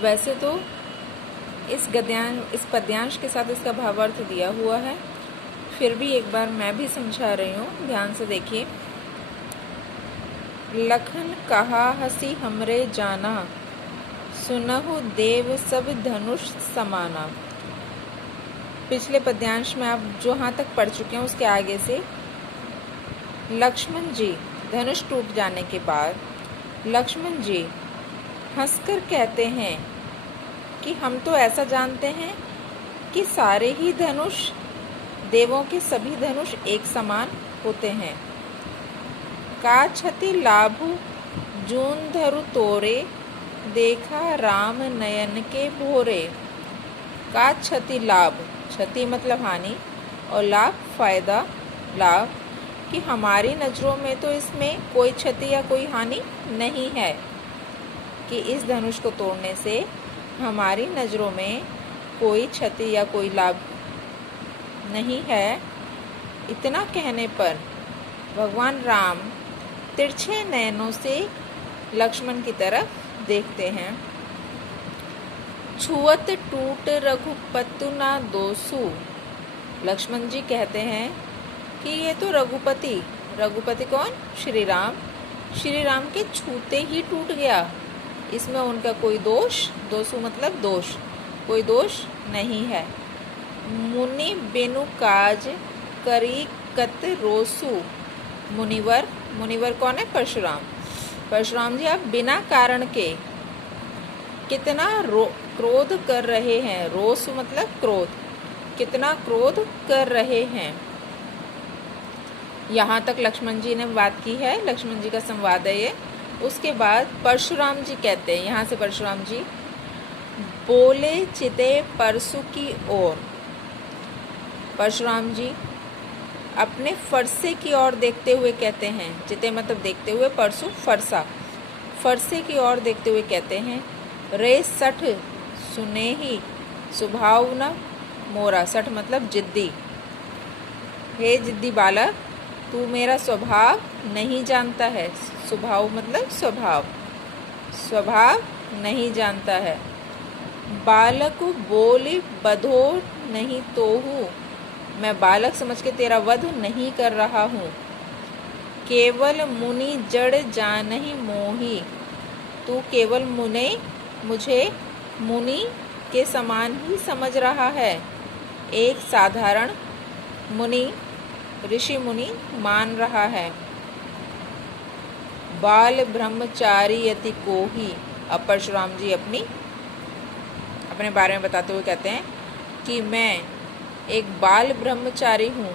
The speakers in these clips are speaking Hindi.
वैसे तो इस पद्यांश के साथ इसका भावार्थ दिया हुआ है, फिर भी एक बार मैं भी समझा रही हूँ, ध्यान से देखिए। लखन कहा हसी हमरे जाना, सुनहु देव सब धनुष समाना। पिछले पद्यांश में आप जो यहाँ तक पढ़ चुके हैं उसके आगे से लक्ष्मण जी धनुष टूट जाने के बाद लक्ष्मण जी हंसकर कहते हैं कि हम तो ऐसा जानते हैं कि सारे ही धनुष, देवों के सभी धनुष एक समान होते हैं। का छति लाभु जून धरु तोरे, देखा राम नयन के भोरे। का क्षति लाभ, क्षति मतलब हानि, और लाभ फायदा, लाभ कि हमारी नज़रों में तो इसमें कोई क्षति या कोई हानि नहीं है, कि इस धनुष को तोड़ने से हमारी नज़रों में कोई क्षति या कोई लाभ नहीं है। इतना कहने पर भगवान राम तिरछे नयनों से लक्ष्मण की तरफ देखते हैं। छुअत टूट रघुपतु ना दोसु। लक्ष्मण जी कहते हैं कि ये तो रघुपति कौन? श्री राम, श्री राम के छूते ही टूट गया, इसमें उनका कोई दोष, दोसु मतलब दोष, कोई दोष नहीं है। मुनि बिनु काज करी कत रोसु। मुनिवर, मुनिवर कौन है? परशुराम। परशुराम जी आप बिना कारण के कितना क्रोध कर रहे हैं। रोस मतलब क्रोध, कितना क्रोध कर रहे हैं। यहाँ तक लक्ष्मण जी ने बात की है, लक्ष्मण जी का संवाद है ये। उसके बाद परशुराम जी कहते हैं, यहाँ से परशुराम जी बोले चिते परसु की ओर। परशुराम जी अपने फरसे की ओर देखते हुए कहते हैं, चिते मतलब देखते हुए, परसु फरसा, फरसे की ओर देखते हुए कहते हैं, रे सठ सुने ही स्वभाव न मोरा। सठ मतलब जिद्दी। हे जिद्दी बालक, तू मेरा स्वभाव नहीं जानता है। स्वभाव मतलब स्वभाव, स्वभाव नहीं जानता है। बालक बोली बधो नहीं तोहू। मैं बालक समझ के तेरा वध नहीं कर रहा हूँ। केवल मुनि जड़ जानहि मोही। तू केवल मुझे मुनि के समान ही समझ रहा है, एक साधारण मुनि, ऋषि मुनि मान रहा है। बाल ब्रह्मचारी यति कोही। अब परशुराम जी अपने बारे में बताते हुए कहते हैं कि मैं एक बाल ब्रह्मचारी हूँ।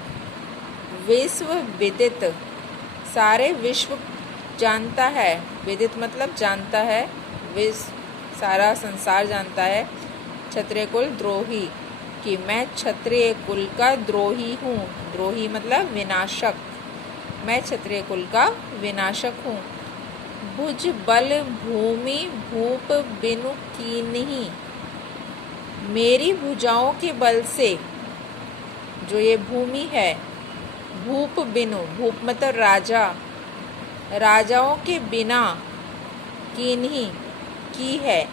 विश्व विदित, सारे विश्व जानता है। विदित मतलब जानता है, सारा संसार जानता है। क्षत्रिय कुल द्रोही, कि मैं क्षत्रिय कुल का द्रोही हूँ। द्रोही मतलब विनाशक, मैं क्षत्रिय कुल का विनाशक हूँ। भुज बल भूमि भूप बिनु कीन्ही। मेरी भुजाओं के बल से, जो ये भूमि है, भूप बिनु, भूप मतलब राजा, राजाओं के बिना, कीन्ही की है।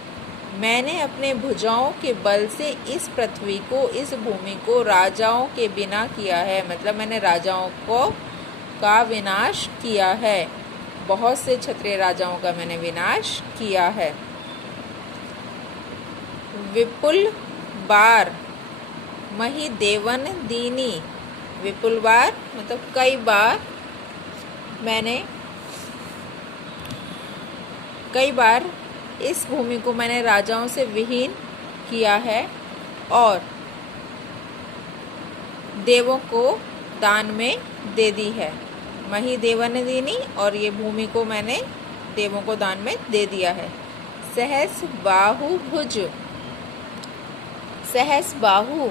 मैंने अपने भुजाओं के बल से इस पृथ्वी को, इस भूमि को राजाओं के बिना किया है। मतलब मैंने राजाओं का विनाश किया है। बहुत से क्षत्रिय राजाओं का मैंने विनाश किया है। विपुल बार मही देवन दीनी। विपुल बार मतलब कई बार, मैंने कई बार इस भूमि को मैंने राजाओं से विहीन किया है और देवों को दान में दे दी है। मही देवन दीनी, और ये भूमि को मैंने देवों को दान में दे दिया है। सहस बाहु भुज, सहस बाहु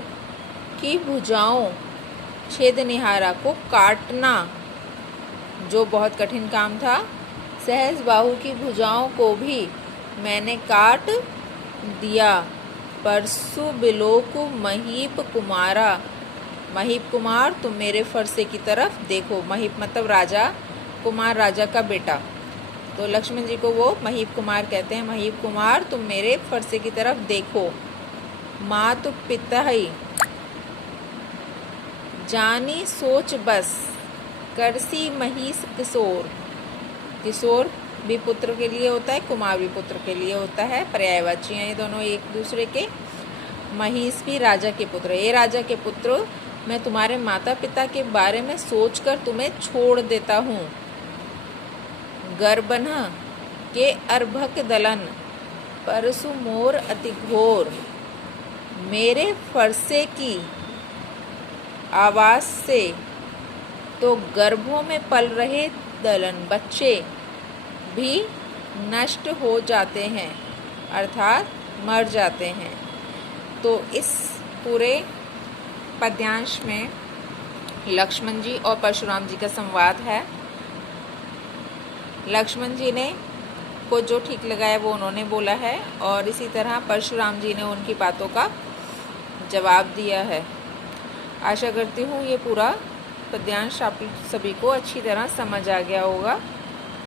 की भुजाओं, छेदनिहारा को काटना जो बहुत कठिन काम था, सहस बाहु की भुजाओं को भी मैंने काट दिया। परसु बिलोकु महीप कुमारा। महीप कुमार, तुम मेरे फरसे की तरफ देखो। महीप मतलब राजा, कुमार राजा का बेटा। तो लक्ष्मण जी को वो महीप कुमार कहते हैं। महीप कुमार, तुम मेरे फरसे की तरफ देखो। मातु पिता ही जानी सोच बस, करसी महिष किशोर। किशोर भी पुत्र के लिए होता है, कुमार भी पुत्र के लिए होता है, पर्यायवाची हैं ये दोनों एक दूसरे के। महिष भी राजा के पुत्र। ये राजा के पुत्र, मैं तुम्हारे माता पिता के बारे में सोचकर तुम्हें छोड़ देता हूँ। गर्बन के अर्भक दलन, परसु मोर अति घोर। मेरे फरसे की आवाज से तो गर्भों में पल रहे दलन बच्चे भी नष्ट हो जाते हैं, अर्थात मर जाते हैं। तो इस पूरे पद्यांश में लक्ष्मण जी और परशुराम जी का संवाद है। लक्ष्मण जी ने को जो ठीक लगाया वो उन्होंने बोला है, और इसी तरह परशुराम जी ने उनकी बातों का जवाब दिया है। आशा करती हूँ ये पूरा पद्यांश आप सभी को अच्छी तरह समझ आ गया होगा।